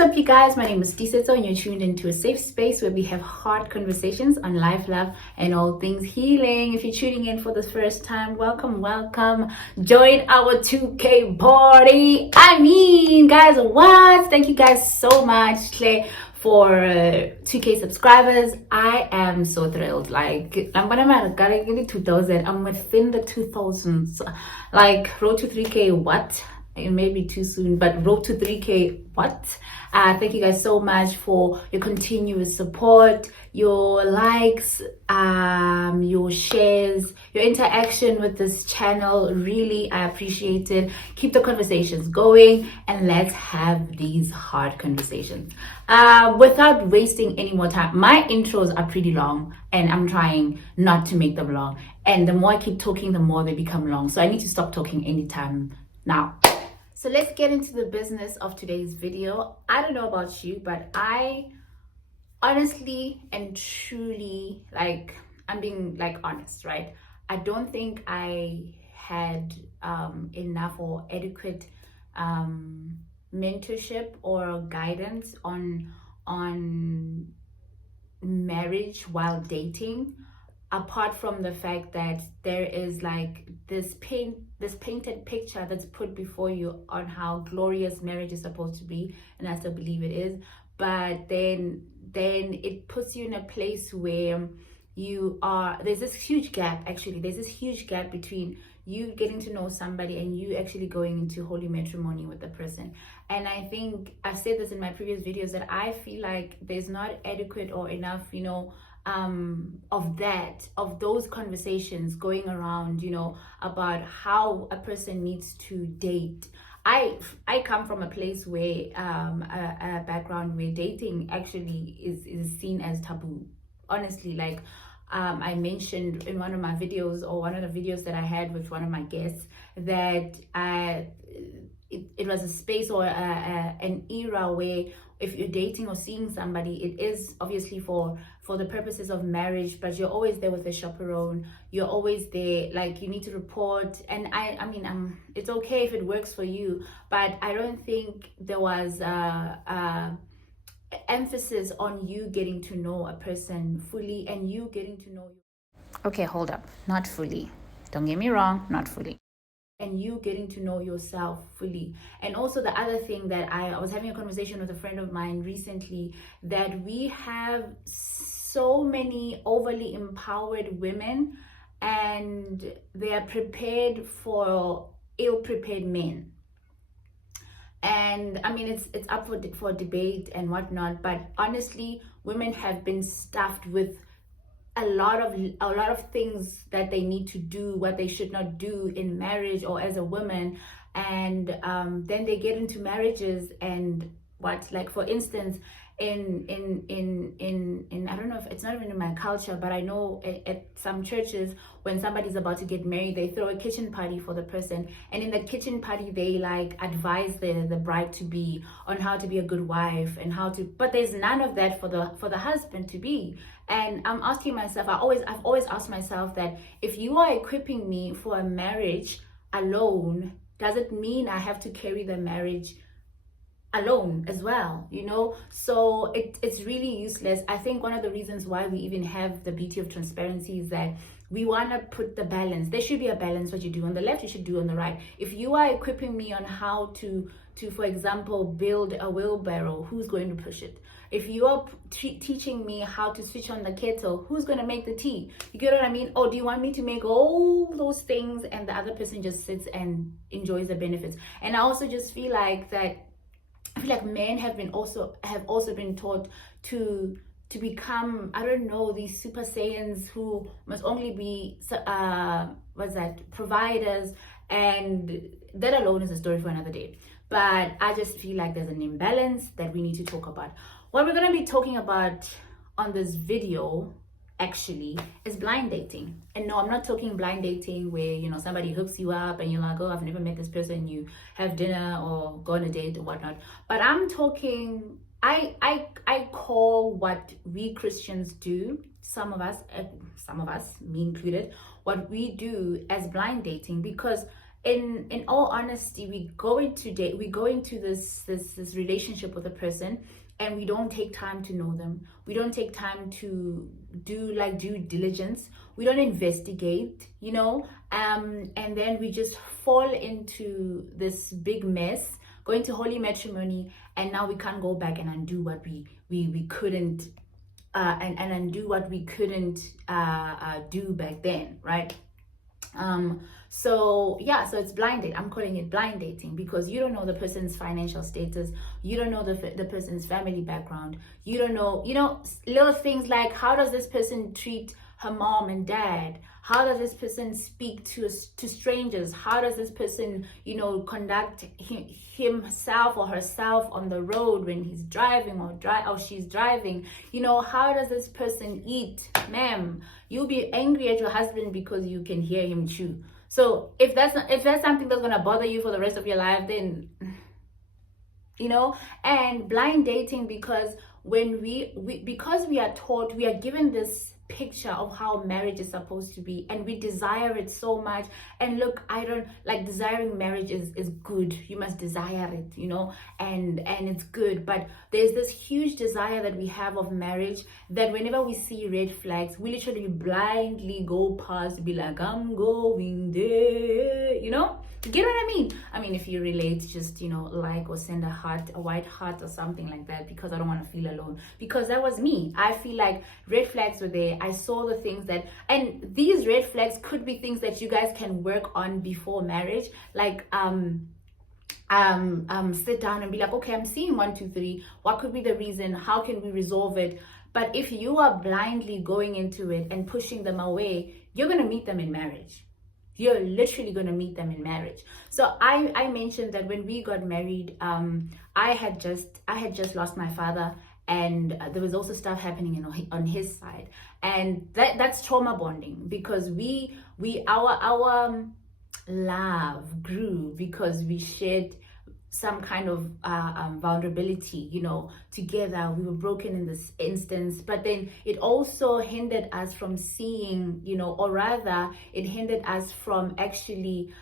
up, you guys? My name is Tiseto, and you're tuned into a safe space where we have hard conversations on life, love, and all things healing. If you're tuning in for the first time, welcome, welcome. Join our 2K party. Guys, what? Thank you guys so much, Clay, for 2K subscribers. I am so thrilled. Like, I'm gonna get 2000. I'm within the 2000s. Like, road to 3K, what? It may be too soon, but road to 3K, what? Thank you guys so much for your continuous support, your likes, your shares, your interaction with this channel. Really, I appreciate it. Keep the conversations going, and let's have these hard conversations. Without wasting any more time, my intros are pretty long, and I'm trying not to make them long. And the more I keep talking, the more they become long. So I need to stop talking anytime now. So let's get into the business of today's video. I don't know about you, but I honestly and truly, like, I'm being like honest, right? I don't think I had enough or adequate mentorship or guidance on marriage while dating, apart from the fact that there is like this painted picture that's put before you on how glorious marriage is supposed to be, and I still believe it is. But then it puts you in a place where there's this huge gap between you getting to know somebody and you actually going into holy matrimony with the person. And I think I've said this in my previous videos that I feel like there's not adequate or enough, of those conversations going around, about how a person needs to date. I come from a place where a background where dating actually is seen as taboo. Honestly, like I mentioned in one of my videos, or one of the videos that I had with one of my guests, that it was a space or an era where if you're dating or seeing somebody, it is obviously for the purposes of marriage, but you're always there with a chaperone. You're always there, like you need to report. And I mean, it's okay if it works for you, but I don't think there was emphasis on you getting to know a person fully and you getting to know you. Okay, hold up, not fully. Don't get me wrong, not fully. And you getting to know yourself fully. And also the other thing that I was having a conversation with a friend of mine recently, that we have so many overly empowered women and they are prepared for ill-prepared men. And I mean, it's up for debate and whatnot, but honestly, women have been stuffed with a lot of things that they need to do, what they should not do in marriage or as a woman. And then they get into marriages and like for instance, in I don't know if it's not even in my culture, but I know at some churches, when somebody's about to get married, they throw a kitchen party for the person, and in the kitchen party they like advise the bride to be on how to be a good wife and how to, but there's none of that for the husband to be. And I'm asking myself, I've always asked myself that if you are equipping me for a marriage alone, does it mean I have to carry the marriage alone as well? So it's really useless. I think one of the reasons why we even have the beauty of transparency is that we want to put the balance. There should be a balance. What you do on the left, you should do on the right. If you are equipping me on how to for example build a wheelbarrow, who's going to push it? If you are teaching me how to switch on the kettle, who's going to make the tea? You get what I mean? Or do you want me to make all those things and the other person just sits and enjoys the benefits? And I also just feel like men have also been taught to become, I don't know, these super saiyans who must only be providers, and that alone is a story for another day. But I just feel like there's an imbalance that we need to talk about. What we're going to be talking about on this video actually is blind dating. And no, I'm not talking blind dating where somebody hooks you up and you're like, oh, I've never met this person, you have dinner or go on a date or whatnot. But I'm talking, I call what we Christians do, some of us, me included, what we do as blind dating, because in all honesty, we go into this relationship with a person, and we don't take time to know them. We don't take time to do like due diligence. We don't investigate, and then we just fall into this big mess, going to holy matrimony, and now we can't go back and undo what we couldn't and undo what we couldn't do back then, right? So it's blind date. I'm calling it blind dating because you don't know the person's financial status. You don't know the person's family background. You don't know, little things like, how does this person treat her mom and dad? How does this person speak to strangers? How does this person, conduct himself or herself on the road when he's driving or she's driving? How does this person eat? Ma'am, you'll be angry at your husband because you can hear him chew. So if that's something that's gonna bother you for the rest of your life, then and blind dating, because when because we are taught, we are given this picture of how marriage is supposed to be, and we desire it so much. And look, I don't like desiring marriage is good. You must desire it, and it's good. But there's this huge desire that we have of marriage that whenever we see red flags, we literally blindly go past, be like, I'm going there, You get what I mean? I mean, if you relate, just, like or send a white heart or something like that, because I don't want to feel alone. Because that was me. I feel like red flags were there. I saw the things and these red flags could be things that you guys can work on before marriage. Like, sit down and be like, okay, I'm seeing 1, 2, 3. What could be the reason? How can we resolve it? But if you are blindly going into it and pushing them away, you're going to meet them in marriage. You're literally going to meet them in marriage. So I mentioned that when we got married, I had just lost my father, and there was also stuff happening on his side, and that's trauma bonding, because our love grew because we shared some kind of vulnerability, together. We were broken in this instance, but then it also hindered us from seeing, or rather it hindered us from actually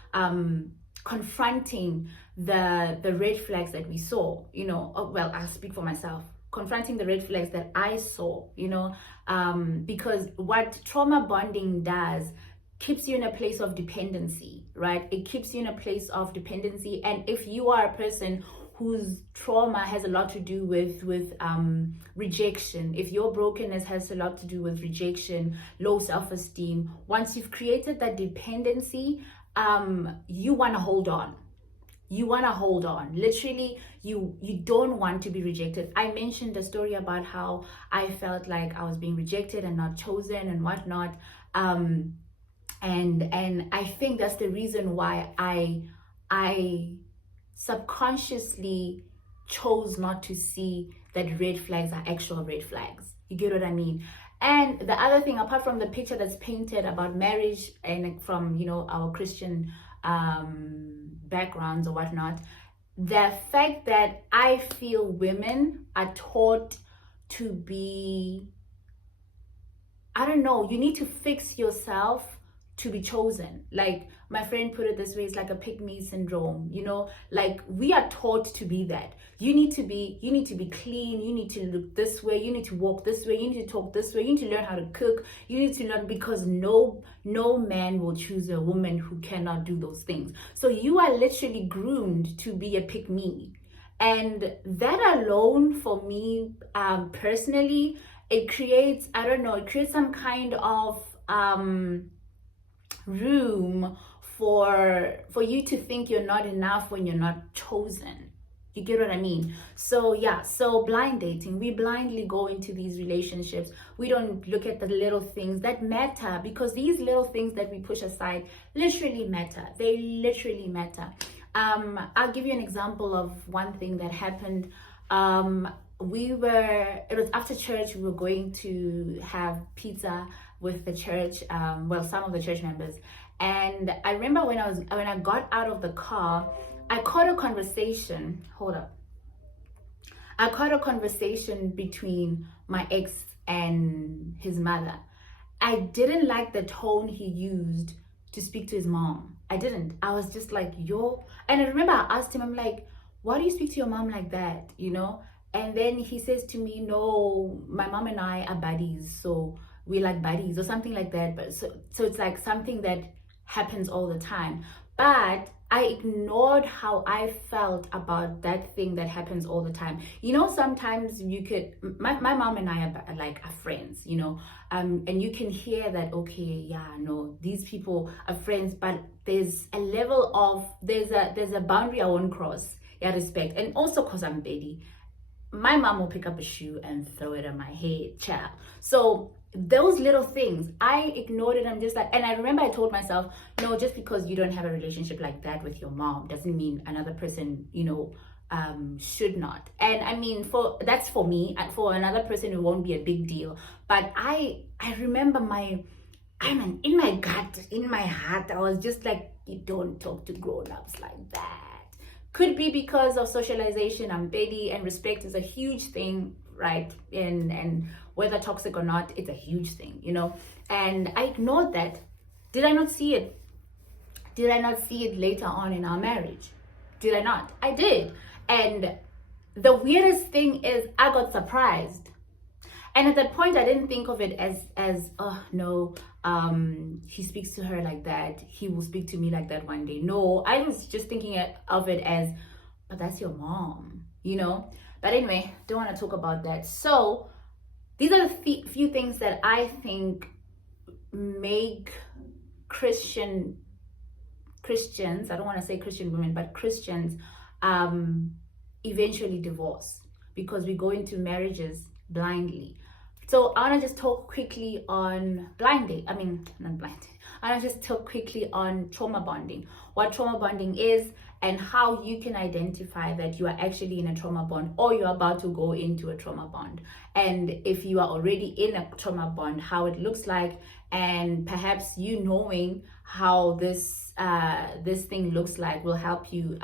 confronting the red flags that we saw, well, I'll speak for myself, confronting the red flags that I saw, because what trauma bonding does, keeps you in a place of dependency, right? It keeps you in a place of dependency. And if you are a person whose trauma has a lot to do with rejection, if your brokenness has a lot to do with rejection, low self-esteem, once you've created that dependency, you want to hold on. Literally, you don't want to be rejected. I mentioned a story about how I felt like I was being rejected and not chosen and whatnot. And I think that's the reason why I subconsciously chose not to see that red flags are actual red flags. You get what I mean? And the other thing, apart from the picture that's painted about marriage and from, our Christian backgrounds or whatnot, the fact that I feel women are taught to be, I don't know, you need to fix yourself to be chosen. Like my friend put it this way, it's like a pick-me syndrome, like we are taught to be that. You need to be clean, you need to look this way, you need to walk this way, you need to talk this way, you need to learn how to cook, you need to learn, because no man will choose a woman who cannot do those things. So you are literally groomed to be a pick-me. And that alone, for me, personally, it creates, I don't know, it creates some kind of room for you to think you're not enough when you're not chosen. You get what I mean? So blind dating, we blindly go into these relationships. We don't look at the little things that matter, because these little things that we push aside literally matter. They literally matter. I'll give you an example of one thing that happened. It was after church, we were going to have pizza with the church, some of the church members. And I remember when I got out of the car, I caught a conversation between my ex and his mother. I didn't like the tone he used to speak to his mom. I didn't. I was just like, yo. And I remember I asked him, I'm like, why do you speak to your mom like that? You know? And then he says to me, no, my mom and I are buddies. So we like buddies or something like that. But so it's like something that happens all the time. But I ignored how I felt about that thing that happens all the time. You know, sometimes you could, my mom and I are friends, you know, and you can hear that, okay, yeah, no, these people are friends, but there's a level of, there's a boundary I won't cross, yeah, respect. And also because I'm Betty, my mom will pick up a shoe and throw it at my head, child. So those little things, I ignored it. I'm just like, and I remember I told myself, no, just because you don't have a relationship like that with your mom doesn't mean another person, you know, should not. And I mean, that's for me, and for another person it won't be a big deal. But I remember in my gut, in my heart, I was just like, you don't talk to grown-ups like that. Could be because of socialization. I'm Betty, and respect is a huge thing, right? And whether toxic or not, it's a huge thing, you know. And I ignored that. Did I not see it? Did I not see it later on in our marriage? Did I not? I did. And the weirdest thing is I got surprised. And at that point, I didn't think of it as oh no, he speaks to her like that, he will speak to me like that one day. No, I was just thinking of it as, but that's your mom, you know. But anyway, don't want to talk about that. So these are the few things that I think make Christians, I don't want to say Christian women, but Christians eventually divorce, because we go into marriages blindly. So I want to just talk quickly on I want to just talk quickly on trauma bonding, what trauma bonding is, and how you can identify that you are actually in a trauma bond, or you're about to go into a trauma bond. And if you are already in a trauma bond, how it looks like, and perhaps you knowing how this thing looks like will help you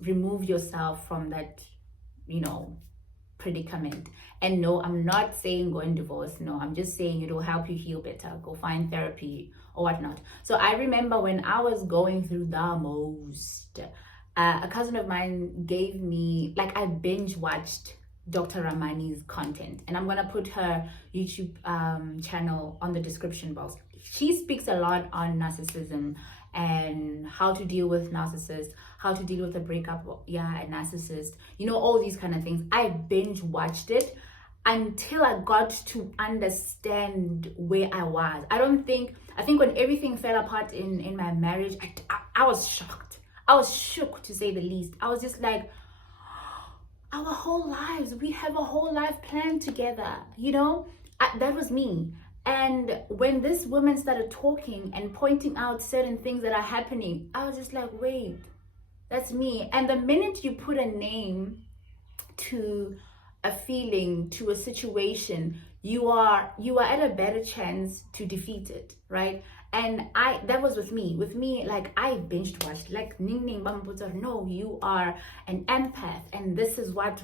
remove yourself from that, you know, predicament. And no, I'm not saying go and divorce. No, I'm just saying it will help you heal better. Go find therapy or whatnot. So I remember when I was going through the most, a cousin of mine gave me, like, I binge watched Dr. Ramani's content, and I'm gonna put her YouTube channel on the description box. She speaks a lot on narcissism and how to deal with narcissists, how to deal with a breakup, a narcissist, you know, all these kind of things. I binge watched it until I got to understand where I was. I think when everything fell apart in my marriage, I was shocked. I was shook, to say the least. I was just like, our whole lives, we have a whole life planned together, you know. That was me. And when this woman started talking and pointing out certain things that are happening, I was just like, wait, that's me. And the minute you put a name to a feeling, to a situation, you are at a better chance to defeat it, right? And that was with me, like, I binged watched, like, Ning Ning Bambuta, no, you are an empath, and this is what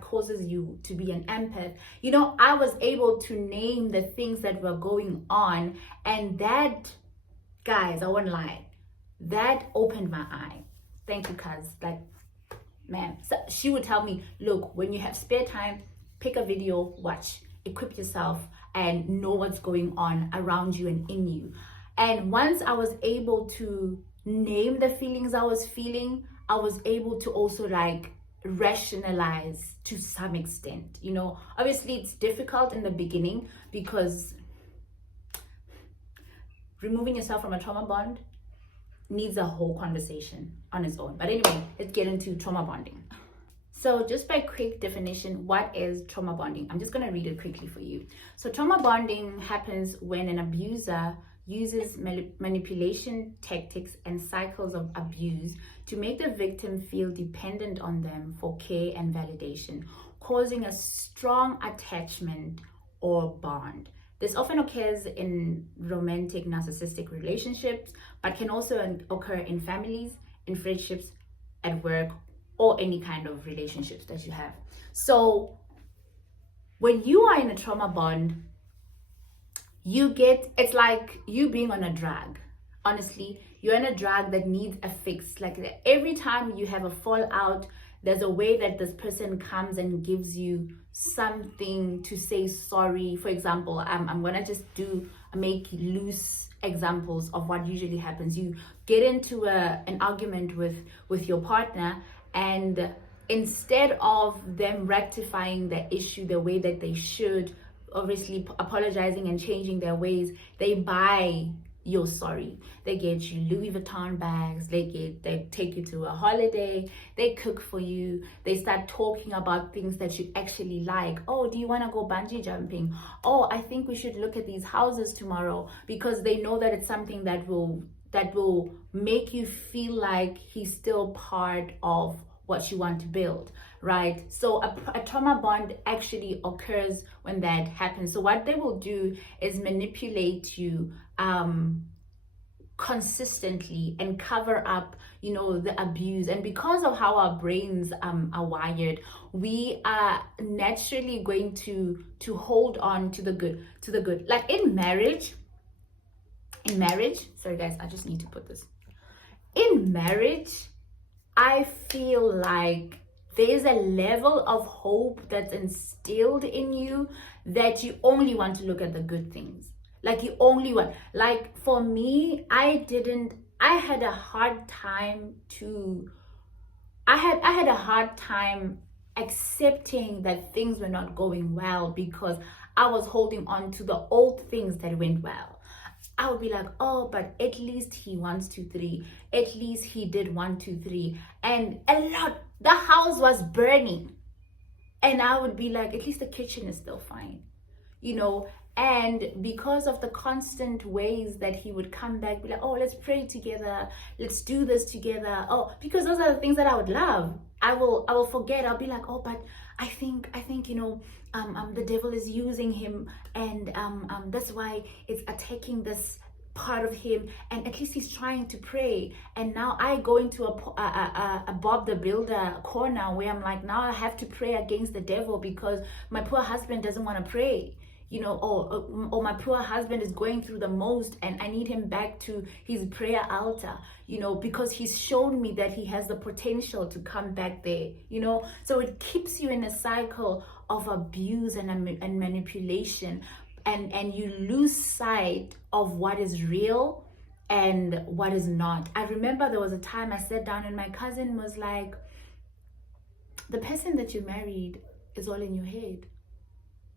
causes you to be an empath. You know, I was able to name the things that were going on, and that, guys, I won't lie, that opened my eye. Thank you, cuz, like, man. So she would tell me, look, when you have spare time, pick a video, watch, equip yourself, and know what's going on around you and in you. And once I was able to name the feelings I was feeling, I was able to also, like, rationalize to some extent. You know, obviously it's difficult in the beginning, because removing yourself from a trauma bond needs a whole conversation on its own. But anyway, let's get into trauma bonding. So just by quick definition, what is trauma bonding? I'm just going to read it quickly for you. So trauma bonding happens when an abuser uses manipulation tactics and cycles of abuse to make the victim feel dependent on them for care and validation, causing a strong attachment or bond. This often occurs in romantic narcissistic relationships, but can also occur in families, in friendships, at work, or any kind of relationships that you have. So when you are in a trauma bond, it's like you being on a drag. Honestly, you're in a drag that needs a fix. Like every time you have a fallout, there's a way that this person comes and gives you something to say sorry. For example, I'm gonna just make loose examples of what usually happens. You get into an argument with your partner, and instead of them rectifying the issue the way that they should, obviously apologizing and changing their ways, they buy you're sorry. They get you Louis Vuitton bags, they take you to a holiday, they cook for you, they start talking about things that you actually like. Oh, do you want to go bungee jumping? Oh, I think we should look at these houses tomorrow, because they know that it's something that will make you feel like he's still part of what you want to build, right? So a trauma bond actually occurs when that happens. So what they will do is manipulate you consistently and cover up, the abuse. And because of how our brains are wired, we are naturally going to hold on to the good. Like in marriage, sorry guys, I just need to put this. In marriage, I feel like there's a level of hope that's instilled in you that you only want to look at the good things. Like you only want, like for me, I had a hard time accepting that things were not going well, because I was holding on to the old things that went well. I would be like, oh, but at least he 1, 2, 3. At least he did 1, 2, 3. And the house was burning. And I would be like, at least the kitchen is still fine, And because of the constant ways that he would come back, be like, oh, let's pray together. Let's do this together. Oh, because those are the things that I would love. I will forget. I'll be like, oh, but I think the devil is using him, and that's why it's attacking this part of him, and at least he's trying to pray. And now I go into a Bob the Builder corner where I'm like, now I have to pray against the devil because my poor husband doesn't want to pray. Or my poor husband is going through the most, and I need him back to his prayer altar, because he's shown me that he has the potential to come back there, So it keeps you in a cycle of abuse and manipulation, and you lose sight of what is real and what is not. I remember there was a time I sat down and my cousin was like, the person that you married is all in your head.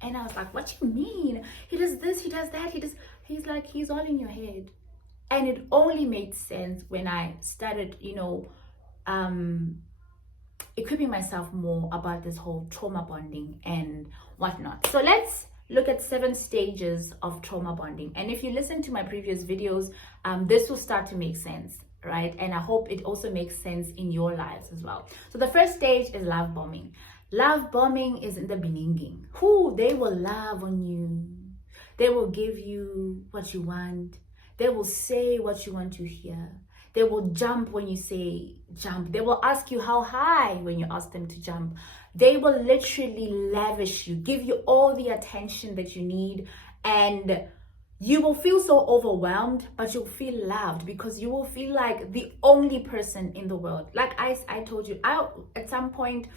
And I was like, what do you mean? He does this, he does that, he's like, he's all in your head. And it only made sense when I started, equipping myself more about this whole trauma bonding and whatnot. So let's look at 7 stages of trauma bonding. And if you listen to my previous videos, this will start to make sense, right? And I hope it also makes sense in your lives as well. So the first stage is love bombing. Love bombing is in the beginning. They will love on you. They will give you what you want. They will say what you want to hear. They will jump when you say jump. They will ask you how high when you ask them to jump. They will literally lavish you, give you all the attention that you need, and you will feel so overwhelmed, but you'll feel loved because you will feel like the only person in the world. Like I told you, at some point,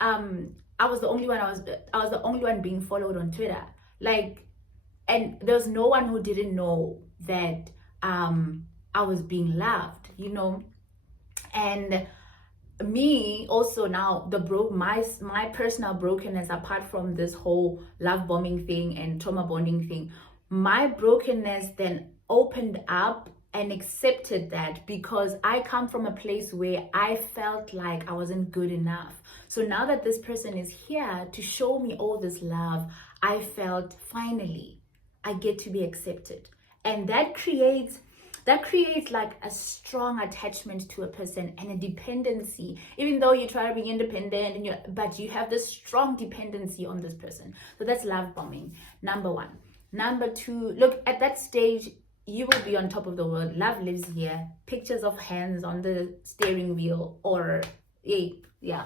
I was the only one being followed on Twitter. And there's no one who didn't know that I was being loved, And me also now, my personal brokenness, apart from this whole love bombing thing and trauma bonding thing, my brokenness then opened up and accepted that, because I come from a place where I felt like I wasn't good enough. So now that this person is here to show me all this love, I felt finally I get to be accepted. And that creates like a strong attachment to a person and a dependency, even though you try to be independent but you have this strong dependency on this person. So that's love bombing, number 1. Number 2, look, at that stage, you will be on top of the world. Love lives here. Pictures of hands on the steering wheel, or yeah.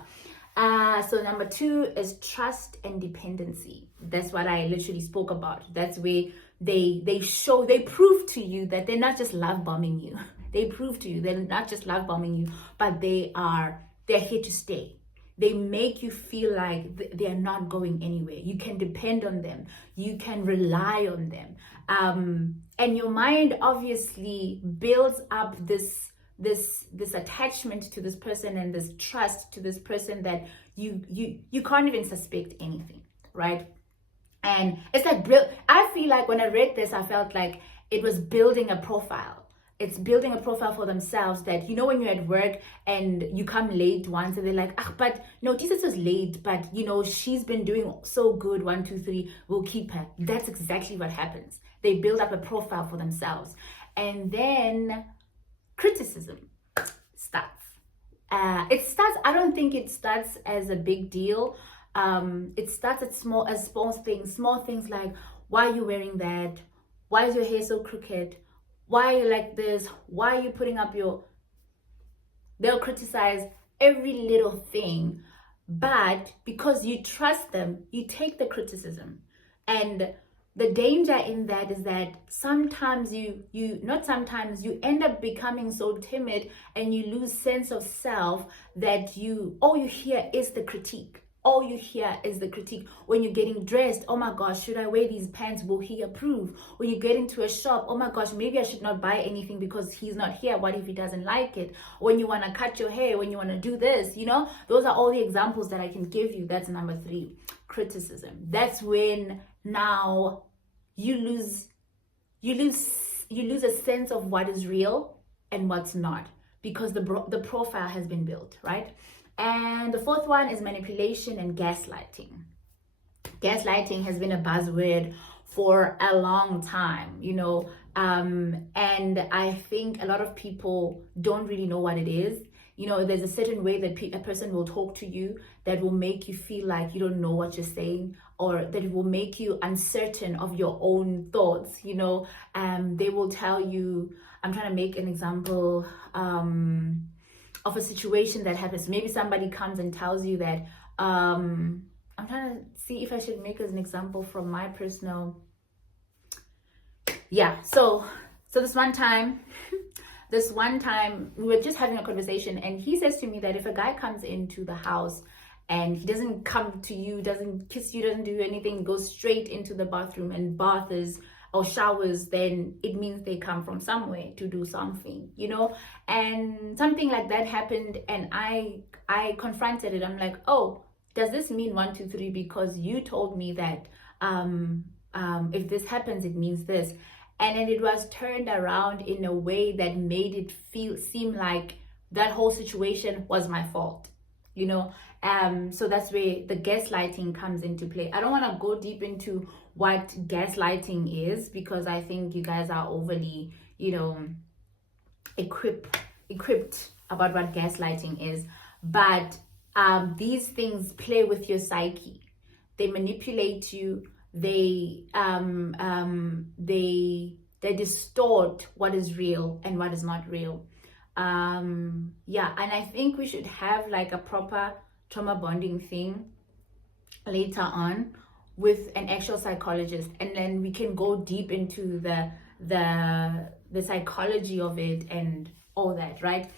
So number 2 is trust and dependency. That's what I literally spoke about. That's where they prove to you that they're not just love bombing you. They prove to you they're not just love bombing you, but they're here to stay. They make you feel like they're not going anywhere. You can depend on them. You can rely on them. And your mind obviously builds up this attachment to this person and this trust to this person that you can't even suspect anything, right? And it's like, I feel like when I read this, I felt like it was building a profile. It's building a profile for themselves that, when you're at work and you come late once and they're like, but Jesus is late, but she's been doing so good, 1, 2, 3, we'll keep her. That's exactly what happens. They build up a profile for themselves. And then criticism starts. I don't think it starts as a big deal. It starts at small things like, why are you wearing that? Why is your hair so crooked? Why are you like this? Why are you putting up they'll criticize every little thing, but because you trust them, you take the criticism. And the danger in that is that sometimes you end up becoming so timid and you lose sense of self that all you hear is the critique. All you hear is the critique. When you're getting dressed, oh my gosh, should I wear these pants? Will he approve? When you get into a shop, oh my gosh, maybe I should not buy anything because he's not here. What if he doesn't like it? When you want to cut your hair, when you want to do this, those are all the examples that I can give you. That's number 3, criticism. That's when now you lose a sense of what is real and what's not, because the profile has been built, right? And the 4th one is manipulation and gaslighting. Gaslighting has been a buzzword for a long time, and I think a lot of people don't really know what it is. There's a certain way that a person will talk to you that will make you feel like you don't know what you're saying, or that it will make you uncertain of your own thoughts. They will tell you, I'm trying to make an example of a situation that happens. Maybe somebody comes and tells you that, I'm trying to see if I should make as an example from my personal, so this one time we were just having a conversation, and he says to me that if a guy comes into the house and he doesn't come to you, doesn't kiss you, doesn't do anything, goes straight into the bathroom and baths or showers, then it means they come from somewhere to do something, and something like that happened. And I confronted it. I'm like, oh, does this mean 1, 2, 3 because you told me that if this happens it means this? And then it was turned around in a way that made it seem like that whole situation was my fault, so that's where the gaslighting comes into play. I don't want to go deep into what gaslighting is, because I think you guys are overly, equipped about what gaslighting is. But these things play with your psyche. They manipulate you. They distort what is real and what is not real. And I think we should have like a proper trauma bonding thing later on with an actual psychologist, and then we can go deep into the psychology of it and all that, right?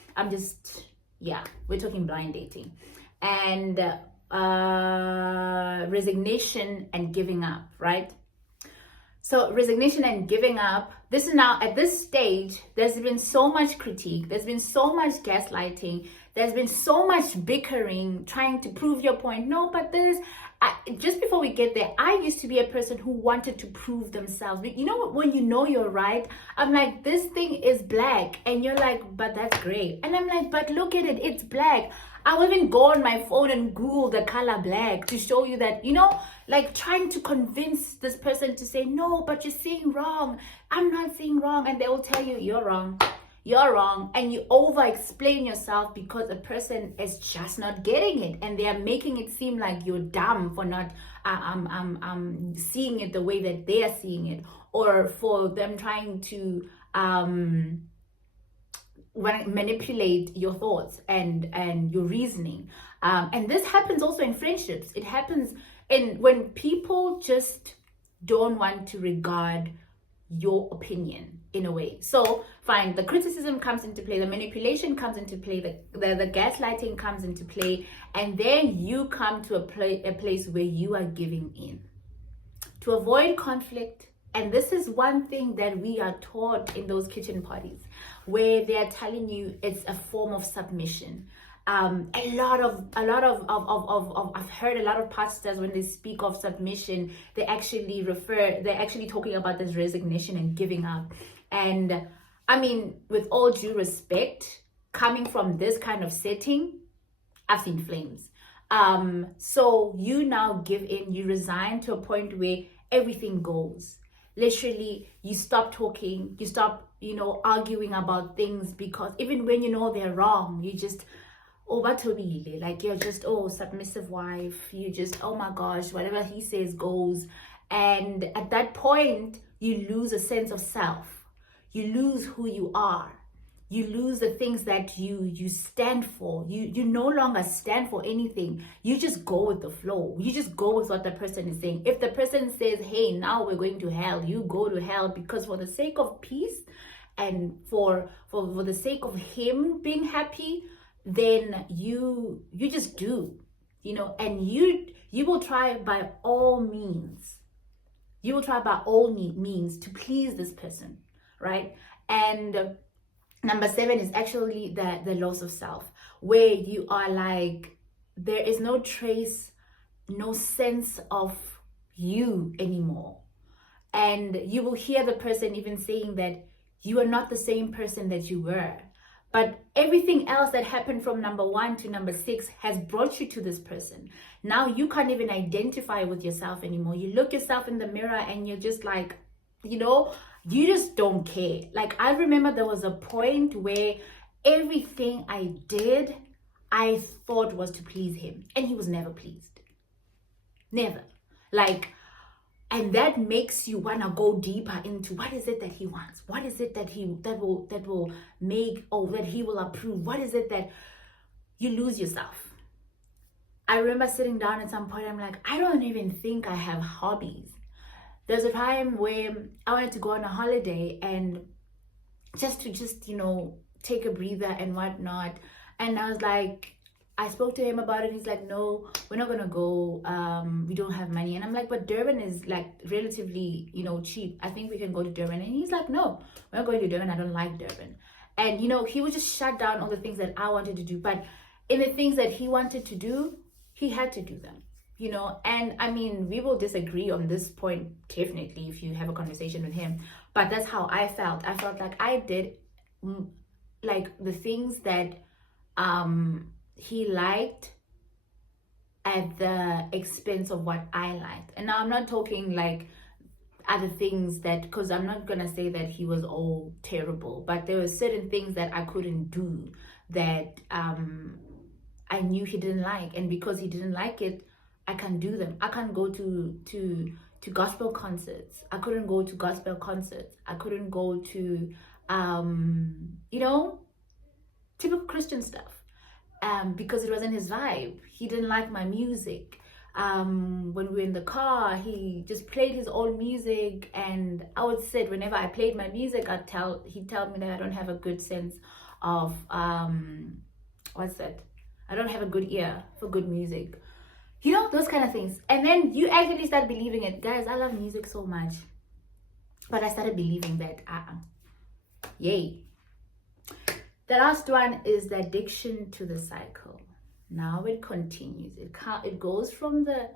We're talking blind dating and resignation and giving up, right? So resignation and giving up, this is now at this stage, there's been so much critique, there's been so much gaslighting, there's been so much bickering, trying to prove your point. No, but just before we get there, I used to be a person who wanted to prove themselves. When you're right, I'm like, this thing is black, and you're like, but that's gray. And I'm like, but look at it, it's black. I will even go on my phone and Google the color black to show you that, like trying to convince this person to say, no, but you're seeing wrong. I'm not seeing wrong. And they will tell you, you're wrong. You're wrong. And you over explain yourself because a person is just not getting it. And they are making it seem like you're dumb for not seeing it the way that they are seeing it, or for them trying to manipulate your thoughts and your reasoning. And this happens also in friendships. It happens when people just don't want to regard your opinion in a way. So fine, the criticism comes into play, the manipulation comes into play, the gaslighting comes into play, and then you come to a place where you are giving in to avoid conflict. And this is one thing that we are taught in those kitchen parties, where they are telling you it's a form of submission. A lot of I've heard a lot of pastors, when they speak of submission, they're actually talking about this resignation and giving up. And I mean, with all due respect, coming from this kind of setting, I've seen flames. So you now give in, you resign to a point where everything goes. Literally, you stop talking, you stop, arguing about things, because even when you know they're wrong, you just, like you're just, submissive wife, you just, oh my gosh, whatever he says goes. And at that point, you lose a sense of self. You lose who you are. You lose the things that you stand for. You no longer stand for anything. You just go with the flow. You just go with what the person is saying. If the person says, hey, now we're going to hell, you go to hell, because for the sake of peace and for the sake of him being happy, then you just do, and you will try by all means. You will try by all means to please this person, right? And number 7 is actually the loss of self, where you are like, there is no trace, no sense of you anymore. And you will hear the person even saying that you are not the same person that you were. But everything else that happened from number 1 to number 6 has brought you to this person. Now you can't even identify with yourself anymore. You look yourself in the mirror and you're just like, you just don't care. Like, I remember there was a point where everything I did, I thought was to please him, and he was never pleased. Never. And that makes you want to go deeper into what is it that he wants? What is it that will make, that he will approve? What is it that you lose yourself? I remember sitting down at some point, I'm like, I don't even think I have hobbies. There's a time where I wanted to go on a holiday and just take a breather and whatnot. And I was like, I spoke to him about it. He's like, no, we're not going to go. We don't have money. And I'm like, but Durban is like relatively, cheap. I think we can go to Durban. And he's like, no, we're not going to Durban. I don't like Durban. And, he would just shut down all the things that I wanted to do. But in the things that he wanted to do, he had to do them, And I mean, we will disagree on this point, definitely, if you have a conversation with him. But that's how I felt. I felt like I did like the things that he liked at the expense of what I liked. And now I'm not talking like other things that, because I'm not gonna say that he was all terrible, but there were certain things that I couldn't do that I knew he didn't like, and because he didn't like it, I can't do them. I can't go to gospel concerts. I couldn't go to gospel concerts. I couldn't go to typical Christian stuff. Because it wasn't his vibe. He didn't like my music. When we were in the car, he just played his own music, and I would sit, whenever I played my music, he'd tell me that I don't have a good sense of what's that? I don't have a good ear for good music. Those kind of things. And then you actually start believing it. Guys, I love music so much. But I started believing that yay. The last one is the addiction to the cycle. Now it continues. It goes from the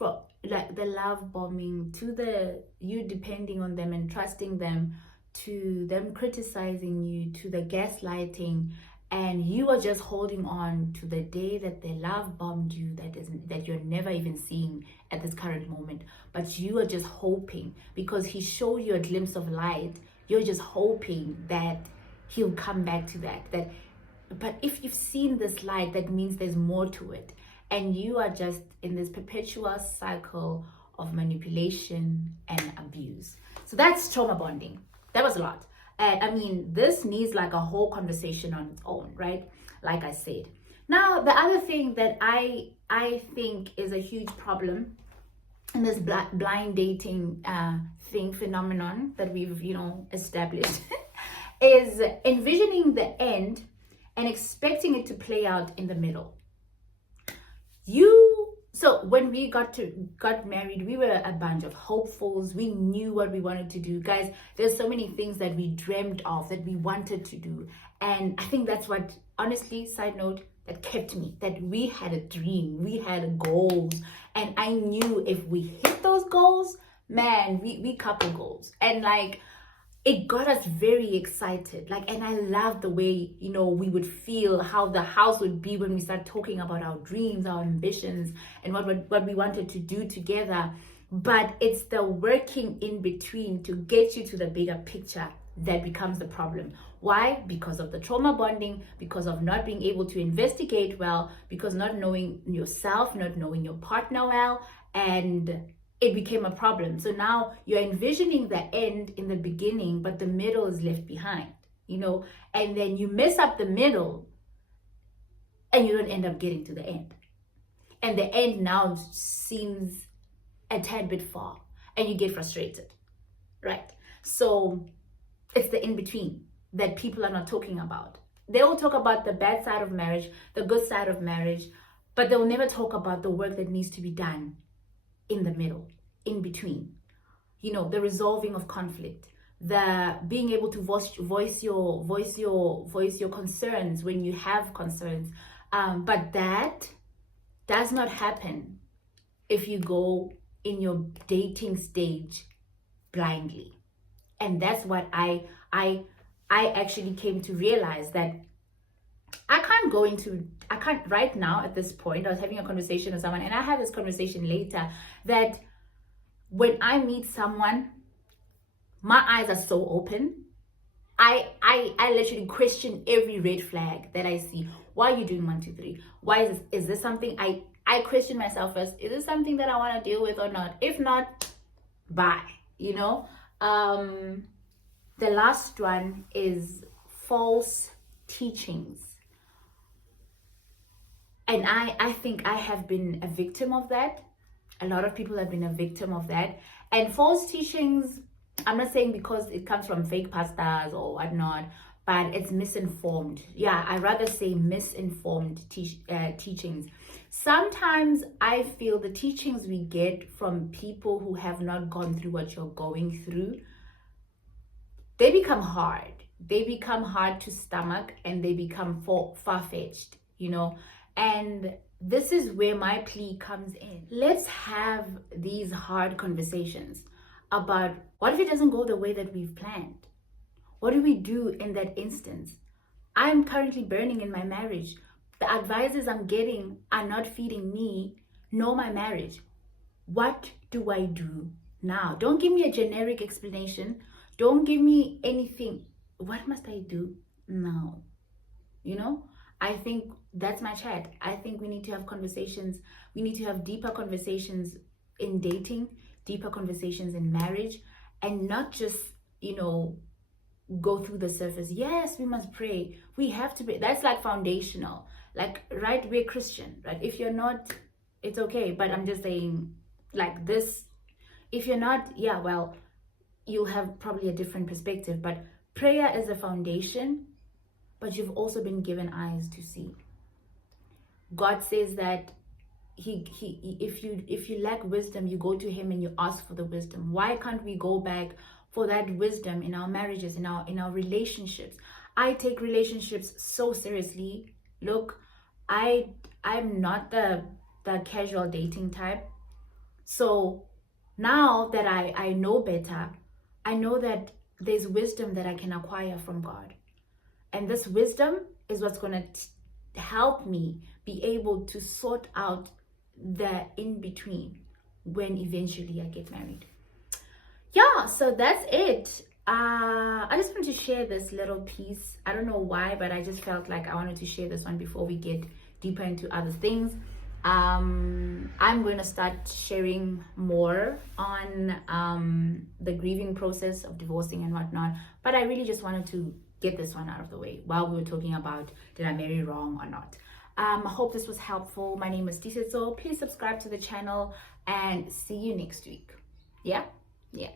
love bombing to you depending on them and trusting them, to them criticizing you, to the gaslighting, and you are just holding on to the day that they love bombed you, that you're never even seeing at this current moment, but you are just hoping, because he showed you a glimpse of light, you're just hoping that he'll come back to that. But if you've seen this light, that means there's more to it. And you are just in this perpetual cycle of manipulation and abuse. So that's trauma bonding. That was a lot. And I mean, this needs like a whole conversation on its own, right? Like I said. Now, the other thing that I think is a huge problem in this blind dating phenomenon that we've established is envisioning the end and expecting it to play out in the middle. So when we got married, we were a bunch of hopefuls. We knew what we wanted to do. Guys, there's so many things that we dreamt of, that we wanted to do. And I think that's what, honestly, side note, that kept me, that we had a dream, we had goals. And I knew if we hit those goals, man, we couple goals. And like, it got us very excited. Like, and I loved the way, we would feel, how the house would be when we start talking about our dreams, our ambitions, and what we wanted to do together. But it's the working in between to get you to the bigger picture that becomes the problem. Why? Because of the trauma bonding, because of not being able to investigate well, because not knowing yourself, not knowing your partner well, and it became a problem. So now you're envisioning the end in the beginning, but the middle is left behind, and then you mess up the middle and you don't end up getting to the end. And the end now seems a tad bit far and you get frustrated, right? So it's the in-between that people are not talking about. They will talk about the bad side of marriage, the good side of marriage, but they'll never talk about the work that needs to be done in the middle, in between, the resolving of conflict, the being able to voice your concerns when you have concerns. But that does not happen if you go in your dating stage blindly. And that's what I actually came to realize, that I can't right now at this point. I was having a conversation with someone, and I had this conversation later, that when I meet someone, my eyes are so open. I literally question every red flag that I see. Why are you doing 1, 2, 3? Why is this something I question myself first? Is this something that I want to deal with or not? If not, bye. The last one is false teachings. And I think I have been a victim of that. A lot of people have been a victim of that. And false teachings, I'm not saying because it comes from fake pastors or whatnot, but it's misinformed. Yeah, I rather say misinformed teachings. Sometimes I feel the teachings we get from people who have not gone through what you're going through, they become hard. They become hard to stomach, and they become far-fetched, And this is where my plea comes in. Let's have these hard conversations about, what if it doesn't go the way that we've planned? What do we do in that instance? I'm currently burning in my marriage. The advices I'm getting are not feeding me nor my marriage. What do I do now? Don't give me a generic explanation. Don't give me anything. What must I do now? I think that's my chat. I think we need to have conversations. We need to have deeper conversations in dating, deeper conversations in marriage, and not just, go through the surface. Yes, we must pray. We have to pray. That's like foundational. Like, right, we're Christian, right? If you're not, it's okay. But I'm just saying, like this, if you're not, yeah, well, you'll have probably a different perspective. But prayer is a foundation, but you've also been given eyes to see. God says that if you lack wisdom, you go to him and you ask for the wisdom. Why can't we go back for that wisdom in our marriages, in our relationships? I take relationships so seriously. Look, I'm not the casual dating type. So now that I know better, I know that there's wisdom that I can acquire from God. And this wisdom is what's going to help me be able to sort out the in-between when eventually I get married. Yeah, so that's it. I just wanted to share this little piece. I don't know why, but I just felt like I wanted to share this one before we get deeper into other things. I'm going to start sharing more on the grieving process of divorcing and whatnot, but I really just wanted to get this one out of the way while we were talking about, did I marry wrong or not? I hope this was helpful. My name is Tisetso. Please subscribe to the channel. and see you next week. Yeah.